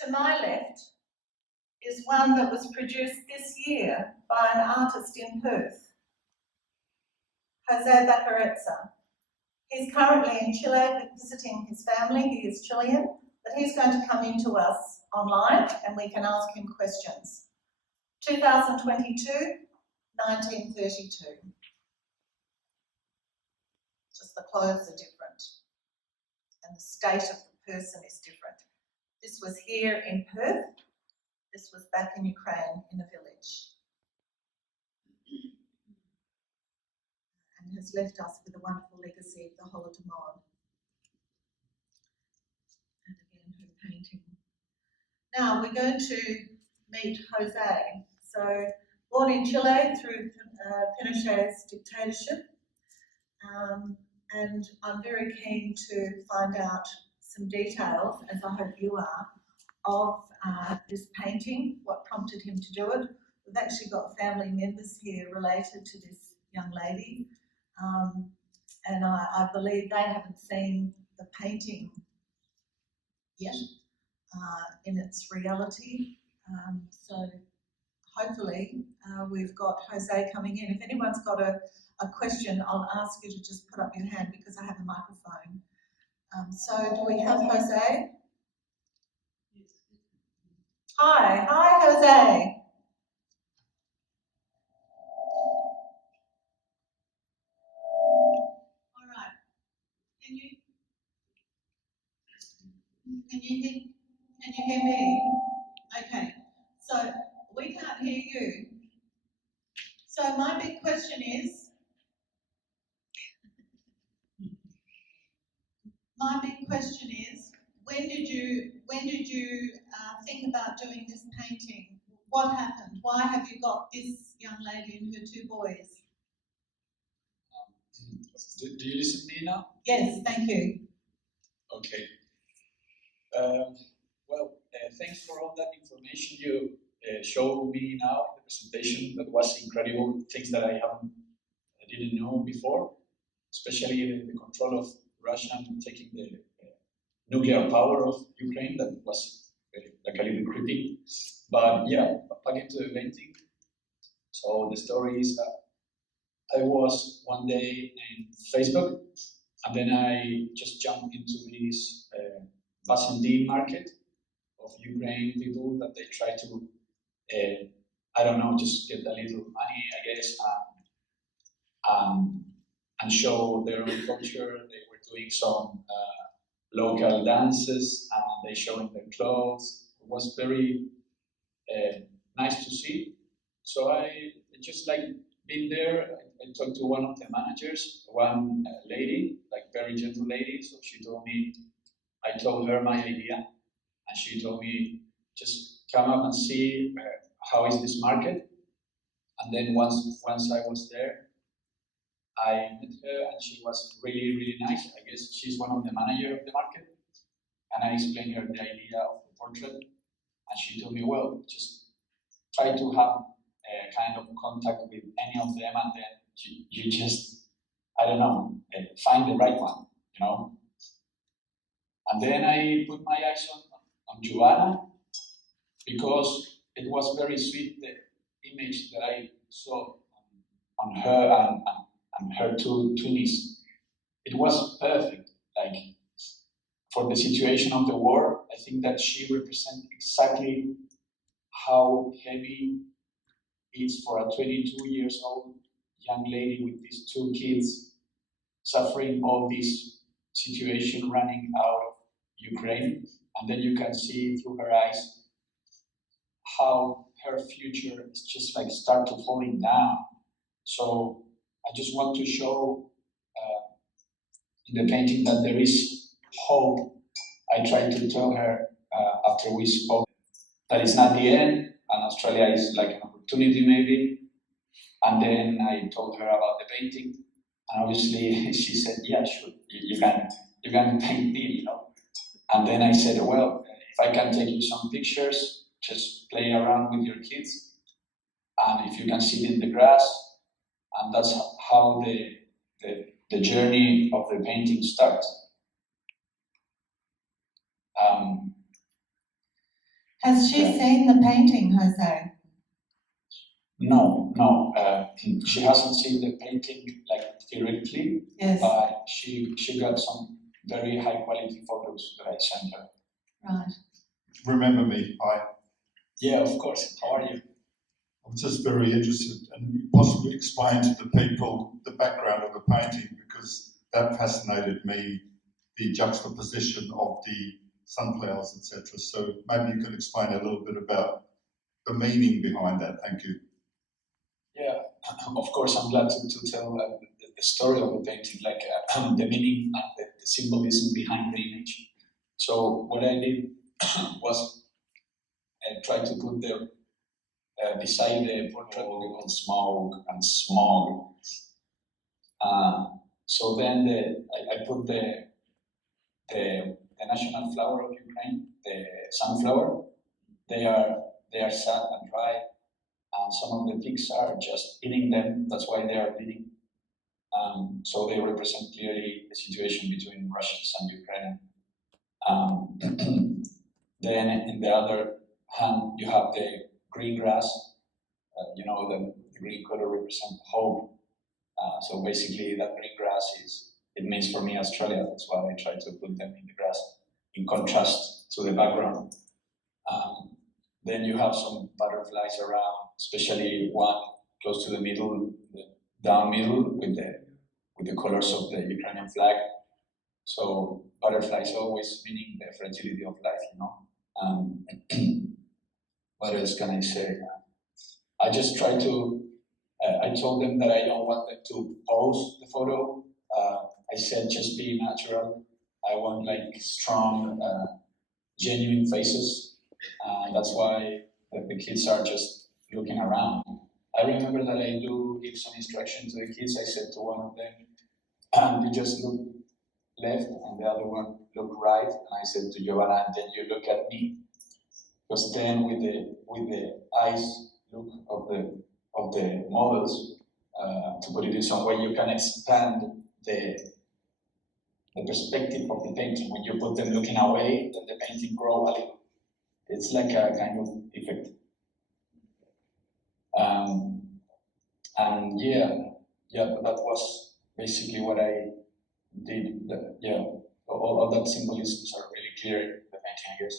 To my left is one that was produced this year by an artist in Perth, Jose Bacarreza. He's currently in Chile visiting his family. He is Chilean, but he's going to come into us online and we can ask him questions. 2022, 1932. Just the clothes are different and the state of the person is different. This was here in Perth. This was back in Ukraine in a village. And has left us with a wonderful legacy of the Holodomor. And again, her painting. Now we're going to meet Jose. So, born in Chile through Pinochet's dictatorship. And I'm very keen to find out some details, as I hope you are, of this painting, what prompted him to do it. We've actually got family members here related to this young lady, and I believe they haven't seen the painting yet in its reality. So hopefully we've got Jose coming in. If anyone's got a question, I'll ask you to just put up your hand because I have a microphone. So do we have Jose? Hi, Jose. All right. Can you hear me? Okay. So we can't hear you. So my big question is, when did you think about doing this painting? What happened? Why have you got this young lady and her two boys? Do you listen to me now? Yes, thank you. Okay. Well, thanks for all that information you showed me now in the presentation. That was incredible. Things that I didn't know before, especially the control of Russia taking the nuclear power of Ukraine. That was like a little creepy. But yeah, back into the painting. So the story is that I was one day in Facebook, and then I just jumped into this Bacarezza market of Ukraine people that they try to, I don't know, just get a little money, I guess, and show their own culture. They were doing some local dances, and they showing their clothes. It was very nice to see. So I just like been there. I talked to one of the managers, one lady, like very gentle lady. So she told me, I told her my idea, and she told me, just come up and see how is this market. And then once I was there, I met her, and she was really, really nice. I guess she's one of the manager of the market. And I explained her the idea of the portrait, and she told me, well, just try to have a kind of contact with any of them, and then you just, I don't know, find the right one, you know. And then I put my eyes on Joanna, because it was very sweet, the image that I saw on her and her two niece. It was perfect, like, for the situation of the war. I think that she represents exactly how heavy it is for a 22 years old young lady with these two kids suffering all this situation running out of Ukraine. And then you can see through her eyes how her future is just like start to falling down. So I just want to show in the painting that there is hope. I tried to tell her after we spoke that it's not the end, and Australia is like an opportunity maybe. And then I told her about the painting, and obviously she said, yeah, sure, you can paint me, you know. And then I said, well, if I can take you some pictures, just play around with your kids, and if you can sit in the grass. And that's how the journey of the painting starts. Has she seen the painting, Jose? No, she hasn't seen the painting like directly, Yes. but she got some very high quality photos that I sent her. Right. Remember me? Hi. Yeah, of course. How are you? I'm just very interested and possibly explain to the people the background of the painting, because that fascinated me, the juxtaposition of the sunflowers, etc. So maybe you could explain a little bit about the meaning behind that. Thank you. Yeah, of course. I'm glad to tell the story of the painting, like the meaning and the symbolism behind the image. So what I did was try to put the beside the portrait called smoke and smog. So then I put the national flower of Ukraine, the sunflower. They are sad and dry, and some of the pigs are just eating them. That's why they are bleeding. So they represent clearly the situation between Russians and Ukraine. Then in the other hand, you have the green grass. The green color represents hope. So basically, that green grass it means for me Australia. That's why I try to put them in the grass in contrast to the background. Then you have some butterflies around, especially one close to the middle, the down middle with the colors of the Ukrainian flag. So butterflies always meaning the fragility of life, What else can I say? I just try to. I told them that I don't want them to pose the photo. I said just be natural. I want like strong, genuine faces. That's why the kids are just looking around. I remember that I do give some instruction to the kids. I said to one of them, you just look left and the other one look right. And I said to Giovanna, and then you look at me. Because then with the eyes look of the models, to put it in some way, you can expand the perspective of the painting. When you put them looking away, then the painting grows a little. It's like a kind of effect. And that was basically what I did. All that symbolisms are really clear in the painting, I guess.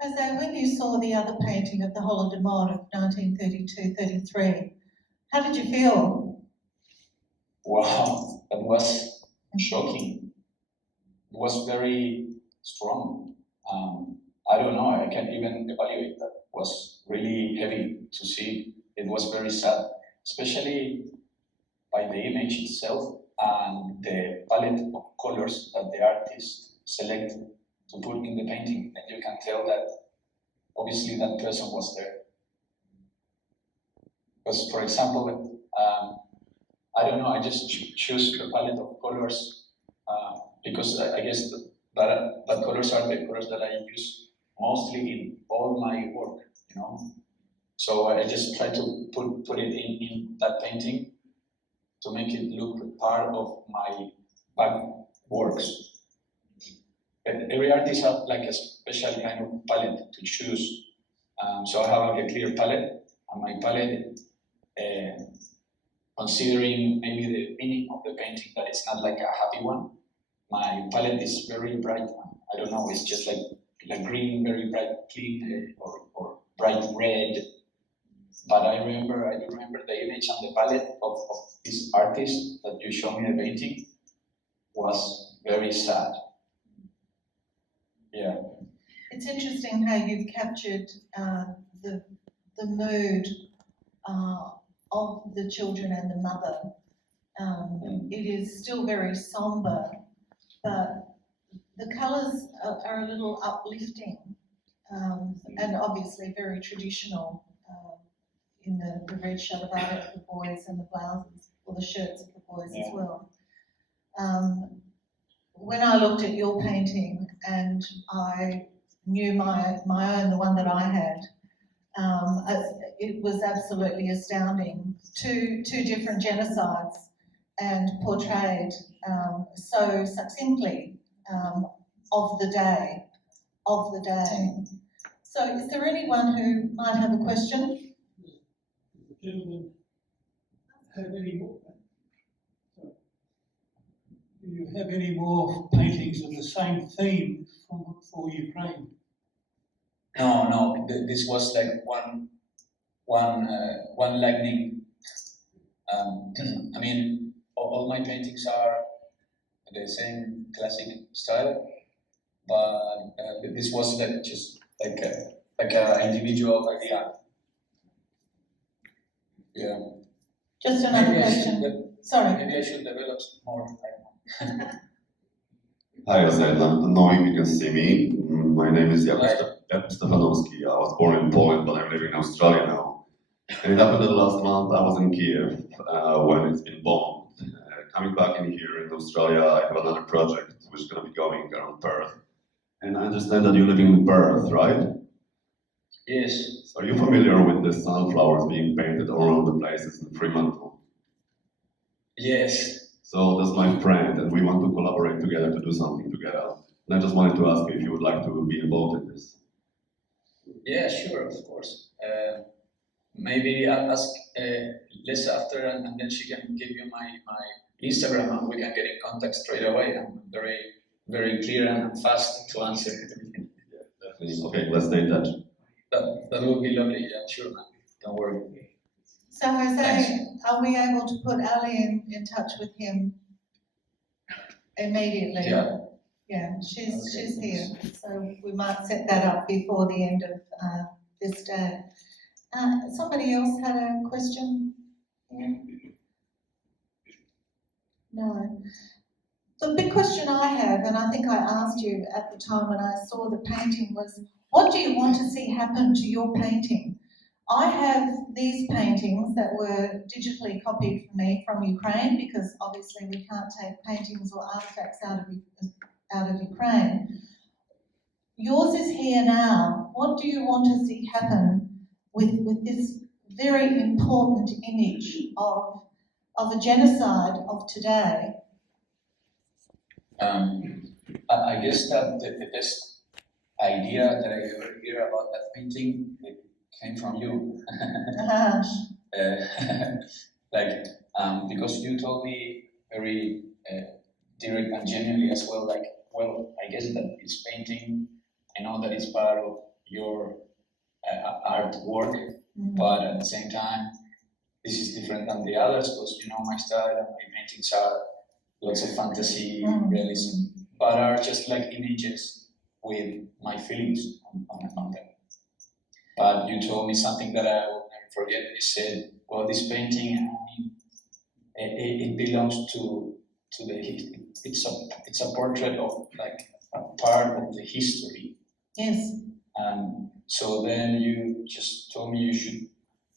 Jose, when you saw the other painting of the Holodomor of 1932-33, how did you feel? Wow, that was shocking. It was very strong. I don't know, I can't even evaluate that. It was really heavy to see. It was very sad, especially by the image itself and the palette of colors that the artist selected to put in the painting. And you can tell that obviously that person was there. Because, for example, I don't know, I just choose the palette of colors because I guess that colors are the colors that I use mostly in all my work, So I just try to put it in that painting to make it look part of my back works. And every artist has like a special kind of palette to choose. So I have like a clear palette, and my palette, considering maybe the meaning of the painting that it's not like a happy one, my palette is very bright. I don't know, it's just like green, very bright, clean, or bright red. But I do remember the image and the palette of this artist that you showed me the painting was very sad. Yeah. It's interesting how you've captured the mood of the children and the mother. It is still very somber, but the colours are a little uplifting and obviously very traditional in the red shalabaya of the boys and the blouses, or the shirts of the boys as well. When I looked at your painting and I knew my own, the one that I had, it was absolutely astounding. Two different genocides, and portrayed so succinctly of the day. So is there anyone who might have a question? Does the gentleman have any more? Do you have any more paintings of the same theme for Ukraine? No. This was like one lightning. I mean, all my paintings are the same classic style, but this was like just like a individual idea. Yeah. Just another question. Sorry. Maybe I should develop more. I don't know. Hi, Jose. I don't know if you can see me. My name is Jakub Stefanowski. I was born in Poland, but I'm living in Australia now. And it happened that last month I was in Kiev when it's been bombed. Coming back in here in Australia, I have another project which is going to be going around Perth. And I understand that you're living in Perth, right? Yes. So are you familiar with the sunflowers being painted all around the places in Fremantle? Yes. So that's my friend, and we want to collaborate together to do something together. And I just wanted to ask you if you would like to be involved in this. Yeah, sure, of course. Maybe I'll ask Lisa after, and then she can give you my Instagram, and we can get in contact straight away. I'm very, very clear and fast to answer. Definitely. Okay, let's stay in touch. That would be lovely. Yeah, sure, man. Don't worry. So Jose, Thanks. are we able to put Ali in touch with him immediately? Yeah. Yeah, she's Okay, here, so we might set that up before the end of this day. Somebody else had a question? Yeah. No. The big question I have, and I think I asked you at the time when I saw the painting, was what do you want to see happen to your painting? I have these paintings that were digitally copied for me from Ukraine, because obviously we can't take paintings or artifacts out of Ukraine. Yours is here now. What do you want to see happen with this very important image of a genocide of today? I guess that the best idea that I ever hear about that painting, it came from you. Because you told me very direct and genuinely as well, like, well, I guess that this painting, I know that it's part of your artwork, but at the same time, this is different than the others, because you know my style and my paintings are lots of fantasy, realism, but are just like images with my feelings on them. But you told me something that I will never forget. You said, well, this painting, I mean, it belongs to the, it's a portrait of like a part of the history. Yes. So then you just told me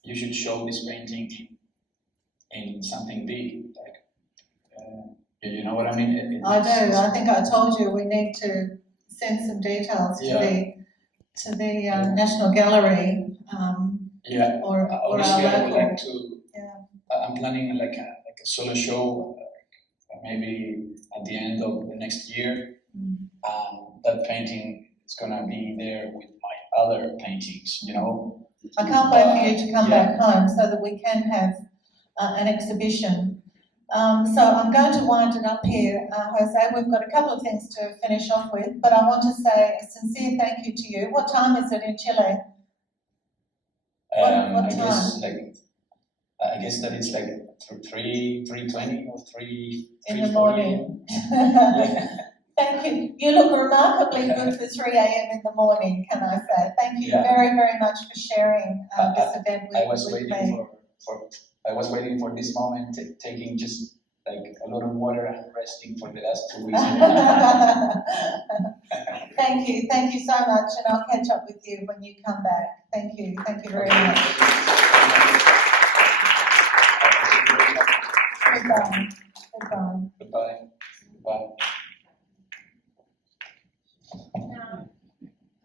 you should show this painting in something big, like, you know what I mean? I do. I think I told you we need to send some details to the National Gallery. Or honestly, our I would local. like to. I'm planning like a solo show, maybe at the end of the next year. That painting is gonna be there with my other paintings, you know. I can't wait for you to come back home so that we can have an exhibition. So I'm going to wind it up here, Jose. We've got a couple of things to finish off with, but I want to say a sincere thank you to you. What time is it in Chile? What time? I guess that it's like 3:20 or 3 in the morning. Thank you. You look remarkably good for 3 a.m. in the morning, can I say? Thank you very, very much for sharing this event with me. I was waiting for this moment, taking just like a lot of water and resting for the last 2 weeks. Thank you so much, and I'll catch up with you when you come back. Thank you very much. Goodbye. Goodbye.